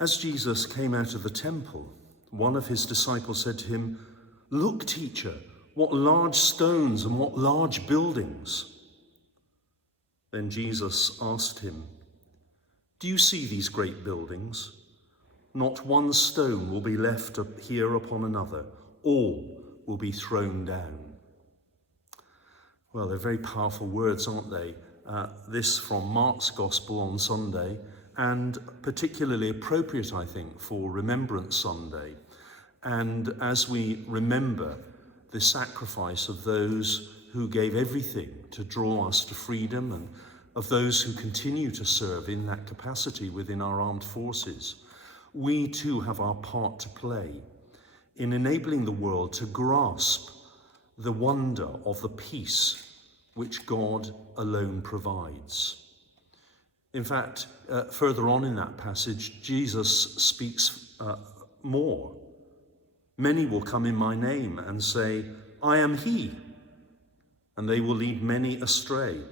As Jesus came out of the temple, one of his disciples said to him, "Look, teacher, what large stones and what large buildings." Then Jesus asked him, "Do you see these great buildings? Not one stone will be left here upon another. All will be thrown down." Well, they're very powerful words, aren't they? This from Mark's Gospel on Sunday, and particularly appropriate, I think, for Remembrance Sunday. And as we remember the sacrifice of those who gave everything to draw us to freedom, and of those who continue to serve in that capacity within our armed forces, we too have our part to play in enabling the world to grasp the wonder of the peace which God alone provides. In fact, further on in that passage, Jesus speaks more. "Many will come in my name and say, 'I am he,' and they will lead many astray.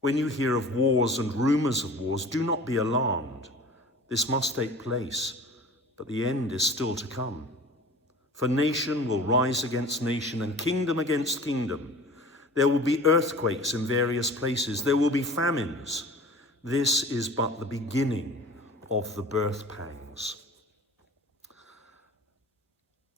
When you hear of wars and rumors of wars, do not be alarmed. This must take place, but the end is still to come. For nation will rise against nation and kingdom against kingdom. There will be earthquakes in various places. There will be famines. This is but the beginning of the birth pangs."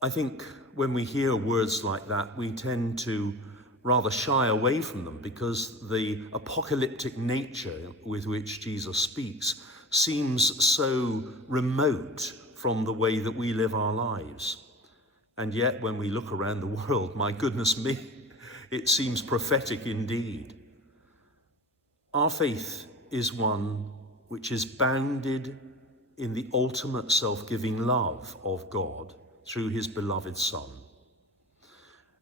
I think when we hear words like that, we tend to rather shy away from them because the apocalyptic nature with which Jesus speaks seems so remote from the way that we live our lives. And yet when we look around the world, my goodness me, it seems prophetic indeed. Our faith is one which is bounded in the ultimate self-giving love of God through his beloved Son.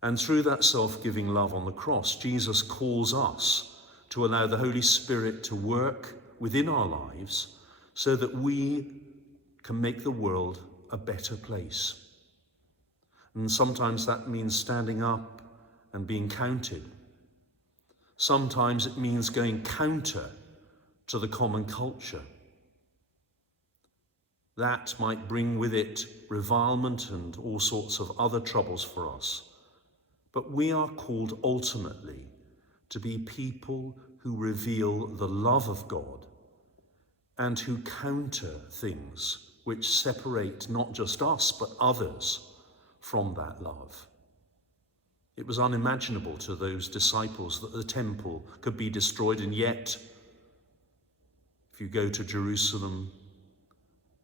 And through that self-giving love on the cross, Jesus calls us to allow the Holy Spirit to work within our lives so that we can make the world a better place. And sometimes that means standing up and being counted. Sometimes it means going counter to the common culture. That might bring with it revilement and all sorts of other troubles for us. But we are called ultimately to be people who reveal the love of God and who counter things which separate not just us but others from that love. It was unimaginable to those disciples that the temple could be destroyed, and yet, if you go to Jerusalem,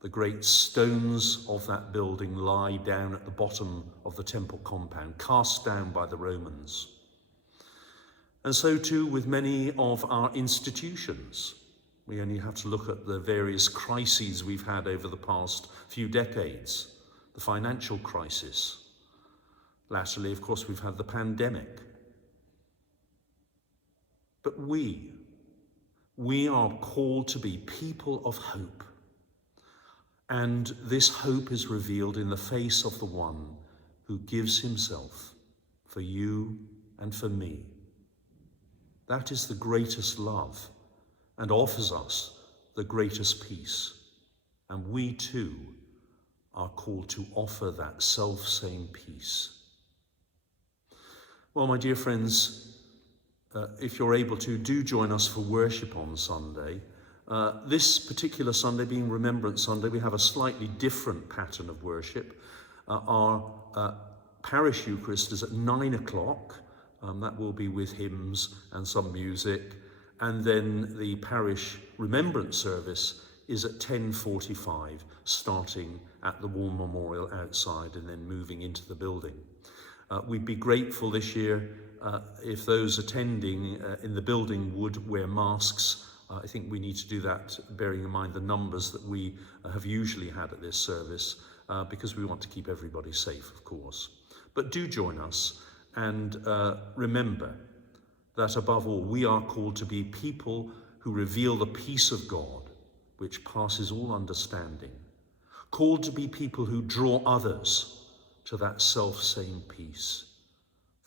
the great stones of that building lie down at the bottom of the temple compound, cast down by the Romans. And so too with many of our institutions. We only have to look at the various crises we've had over the past few decades. The financial crisis. Latterly, of course, we've had the pandemic. But we are called to be people of hope. And this hope is revealed in the face of the one who gives himself for you and for me. That is the greatest love and offers us the greatest peace. And we too are called to offer that self-same peace. Well, my dear friends, if you're able to, do join us for worship on Sunday. This particular Sunday, being Remembrance Sunday, we have a slightly different pattern of worship. Our parish Eucharist is at 9 o'clock. That will be with hymns and some music. And then the parish Remembrance service is at 10:45, starting at the War Memorial outside and then moving into the building. We'd be grateful this year if those attending in the building would wear masks. I think we need to do that, bearing in mind the numbers that we have usually had at this service, because we want to keep everybody safe, of course. But do join us, and remember that above all, we are called to be people who reveal the peace of God, which passes all understanding. Called to be people who draw others to that self-same peace.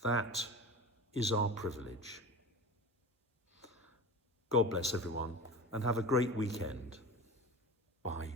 That is our privilege. God bless everyone, and have a great weekend. Bye.